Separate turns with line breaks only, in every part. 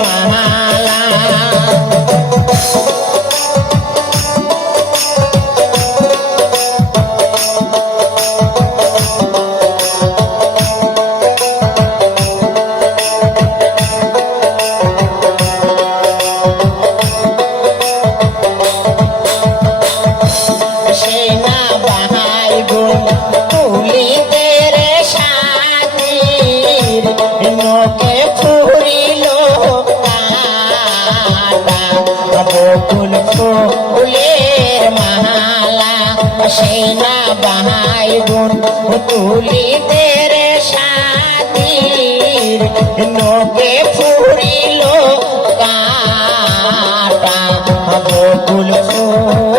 মামালা। সেনা বানাই গুণ তুলিতে রে সাদির নোকে ফুরিল কাটা বকুল ফুল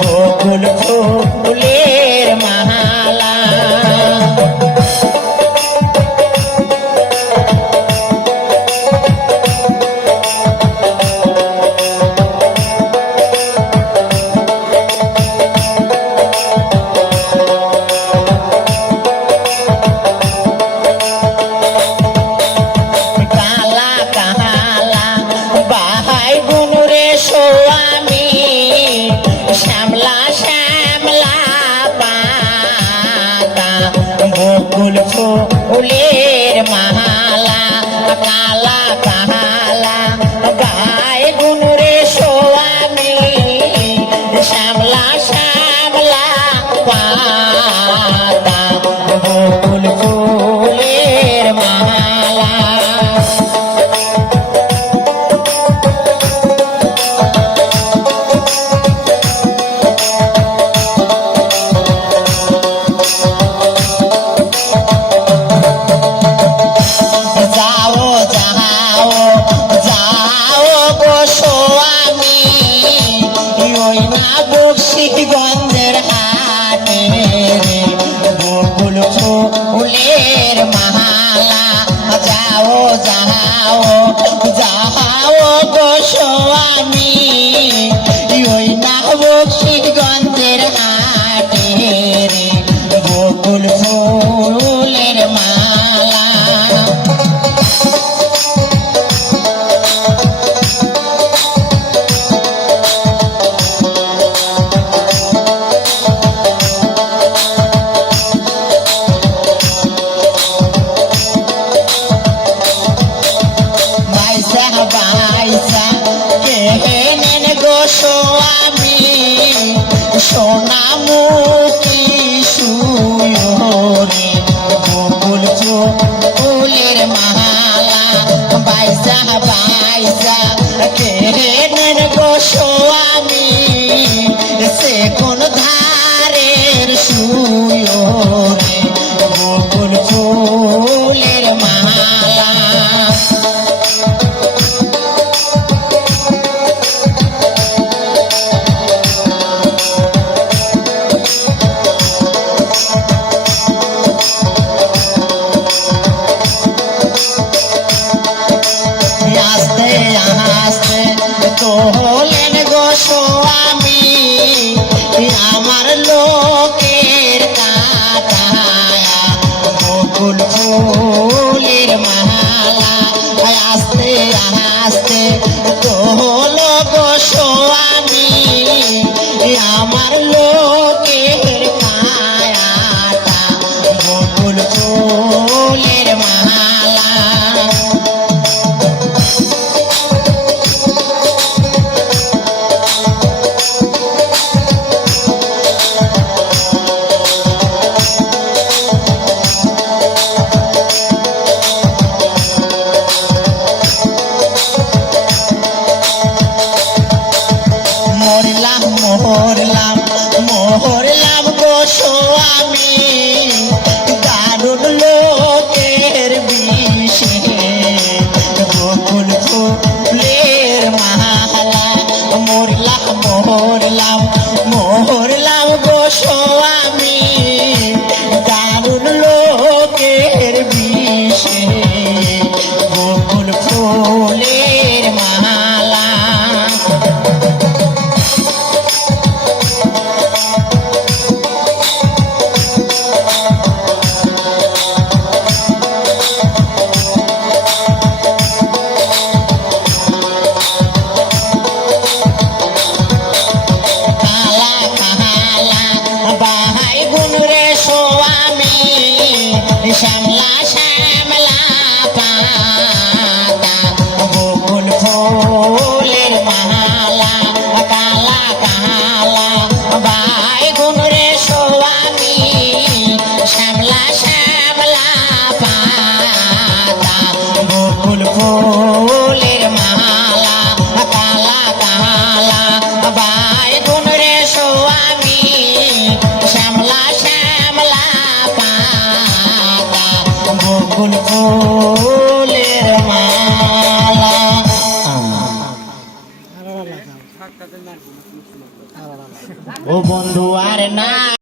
গোকুল ফুলে। আশিক গন্ধের হাটে বগুলো Bahasa Bahasa গো সোয়া মরলাম গো আমি বকুল ফুলের মালা? ও বন্ধু আর না